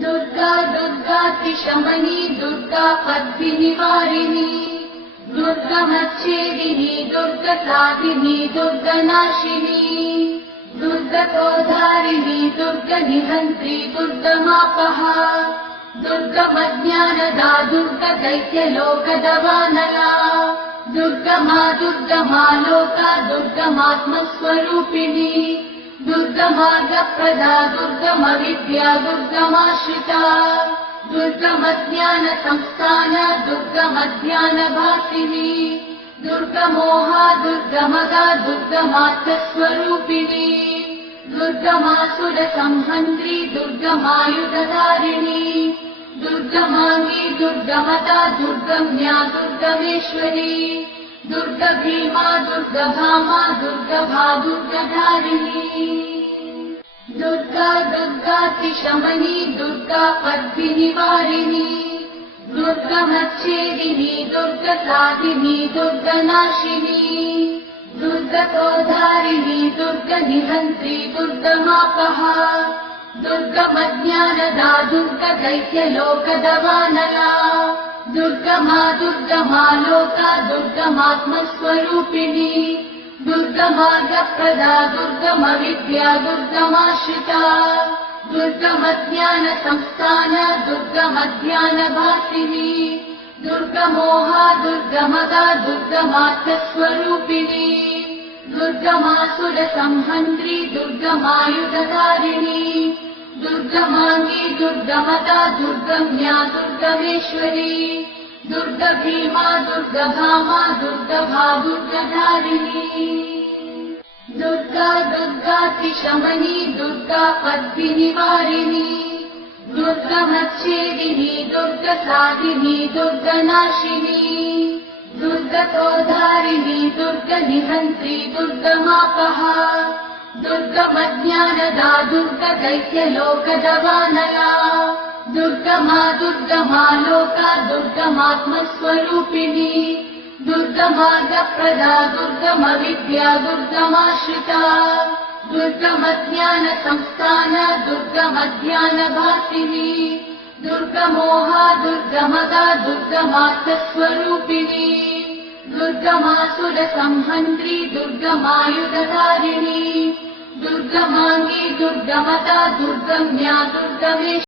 दुर्गा दुर्गातिशमनी दुर्गा पद्मिनिवारिणी दुर्गमच्छेदिनी दुर्गसाधिनी दुर्गनाशिनी दुर्गतोधारिणी दुर्गनिहन्त्री दुर्गमापहा दुर्गमज्ञानदा दुर्गदैत्यलोकदवानला दुर्गमा दुर्गमा लोका दुर्गमात्मस्वरूपिणी दुर्गमार्गप्रदा दुर्गमविद्या दुर्गमाश्रिता दुर्गमज्ञानसंस्थान दुर्गमज्ञानभासिनी दुर्गमोहा दुर्गमदा दुर्गमार्थस्वरूपिणी दुर्गमासुरसंहन्त्री दुर्गमायुधधारिणी दुर्गमाङ्गी दुर्गमदा दुर्गम्या दुर्गमेश्वरी दुर्गभीमा दुर्गभामा दुर्गभा दुर्गधारिणी दुर्गा दुर्गातिशमनी दुर्गा पद्मिनिवारिणी दुर्गमच्छेदिनी दुर्गसाधिनी दुर्गनाशिनी दुर्गतोधारिणी दुर्गनिहन्त्री दुर्गमापहा दुर्गमज्ञानदा दुर्गदैत्यलोकदवानला दुर्गमा दुर्गमा लोका दुर्गमात्मस्वरूपिणी दुर्गमार्गप्रदा दुर्गमविद्या दुर्गमाश्रिता दुर्गमज्ञानसंस्थान दुर्गमज्ञानभासिनी दुर्गमोहा दुर्गमदा दुर्गमार्थस्वरूपिणी दुर्गमासुरसंहन्त्री दुर्गमायुधधारिणी दुर्गमाङ्गी दुर्गमदा दुर्गम्या दुर्गमेश्वरी दुर्गभीमा दुर्गभामा दुर्गभा दुर्गधारिणी दुर्गा दुर्गातिशमनी दुर्गा पद्मिनिवारिणी दुर्गमच्छेदिनी दुर्गसाधिनी दुर्गनाशिनी दुर्गतोधारिणी दुर्गनिहन्त्री दुर्गमापहा दुर्गमज्ञानदा दुर्गदैत्यलोकदवानला दुर्गमा दुर्गमा लोका दुर्गमात्मस्वरूपिणी दुर्गमार्गप्रदा दुर्गमविद्या दुर्गमाश्रिता दुर्गमज्ञानसंस्थान दुर्गमज्ञानभासिनी दुर्गमोहा दुर्गमदा दुर्गमार्थस्वरूपिणी दुर्गमासुरसंहन्त्री दुर्गमायुधधारिणी दुर्गमाङ्गी दुर्गमदा दुर्गम्या दुर्गमेश्वरी